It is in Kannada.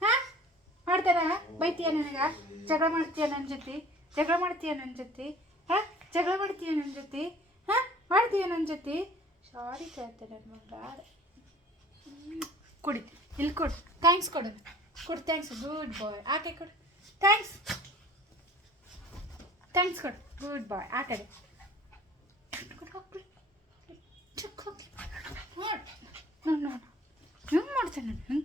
ಹಾಂ ಮಾಡ್ತಾರ ಬೈತೀಯ ನನಗೆ ಜಗಳ ಮಾಡ್ತೀಯ ನನ್ನ ಜೊತೆ ಜಗಳ ಮಾಡ್ತೀಯ ನನ್ನ ಜೊತೆ ಹಾಂ ಜಗಳ ಮಾಡ್ತೀಯ ನನ್ನ ಜೊತೆ ಹಾಂ ಮಾಡ್ತೀಯ ನನ್ನ ಜೊತೆ ಸಾರಿ ಕೇಳ್ತಾರೆ ನನ್ನ ಮಗ. ಕೊಡಿ ಇಲ್ಲಿ ಕೊಡು ಥ್ಯಾಂಕ್ಸ್ ಕೊಡು ಕೊಡು ಥ್ಯಾಂಕ್ಸ್ ಗುಡ್ ಬಾಯ್ ಆಕೆ ಕೊಡು ಥ್ಯಾಂಕ್ಸ್ ಥ್ಯಾಂಕ್ಸ್ ಕೊಡು ಗುಡ್ ಬಾಯ್ ಆ ಕಡೆ ನೋಡಿ. ನೋಡು ಹೆಂಗೆ ಮಾಡ್ತಾನೆ ನಾನು